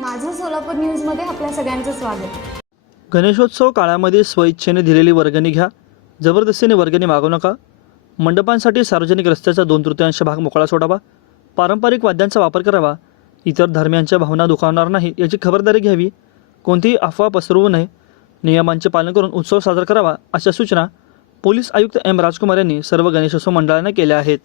सोलापूर न्यूजमध्ये आपल्या सगळ्यांचं स्वागत. गणेशोत्सव काळामध्ये स्वइच्छेने दिलेली वर्गणी घ्या. जबरदस्तीने वर्गणी मागू नका. मंडपांसाठी सार्वजनिक रस्त्याचा दोन तृतीयांश भाग मोकळा सोडावा. पारंपरिक वाद्यांचा वापर करावा. इतर धर्मियांच्या भावना दुखावणार नाही याची खबरदारी घ्यावी. कोणतीही अफवा पसरवू नये. नियमांचे पालन करून उत्सव साजरा करावा अशा सूचना पोलीस आयुक्त एम राजकुमार यांनी सर्व गणेशोत्सव मंडळांना केल्या आहेत.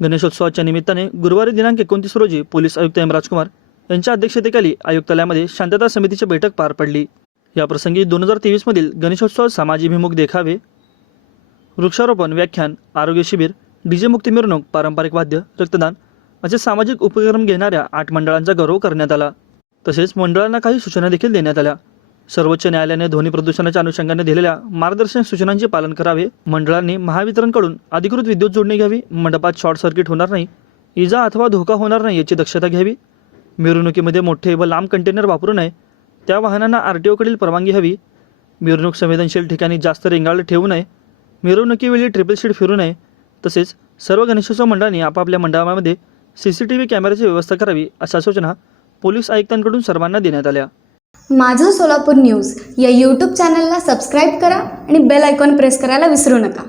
गणेशोत्सवाच्या निमित्ताने गुरुवारी दिनांक एकोणतीस रोजी पोलीस आयुक्त एम राजकुमार यांच्या अध्यक्षतेखाली आयुक्तालयामध्ये शांतता समितीची बैठक पार पडली. याप्रसंगी दोन हजार तेवीसमधील गणेशोत्सव समाजीभिमुख देखावे वृक्षारोपण व्याख्यान आरोग्य शिबिर डीजे मुक्ती मिरवणूक पारंपरिक वाद्य रक्तदान असे सामाजिक उपक्रम घेणाऱ्या आठ मंडळांचा गौरव करण्यात आला. तसेच मंडळांना काही सूचना देखील देण्यात आल्या. सर्वोच्च न्यायालयाने ध्वनी प्रदूषणाच्या अनुषंगाने दिलेल्या मार्गदर्शन सूचनांचे पालन करावे मंडळांनी महावितरणकडून अधिकृत विद्युत जोडणी घ्यावी मंडपात शॉर्ट सर्किट होणार नाही इजा अथवा धोका होणार नाही याची दक्षता घ्यावी मिरवणुकीमध्ये मोठे व लांब कंटेनर वापरू नये त्या वाहनांना आर टी ओकडील परवानगी हवी. मिरवणूक संवेदनशील ठिकाणी जास्त रेंगाळ ठेवू नये. मिरवणुकीवेळी ट्रिपल सीट फिरू नये. तसेच सर्व गणेशोत्सव मंडळांनी आपापल्या मंडळामध्ये सी सी टी व्ही कॅमेऱ्याची व्यवस्था करावी अशा सूचना पोलीस आयुक्तांकडून सर्वांना देण्यात आल्या. माझं सोलापूर न्यूज या यूट्यूब चॅनलला सबस्क्राईब करा आणि बेल आयकॉन प्रेस करायला विसरू नका.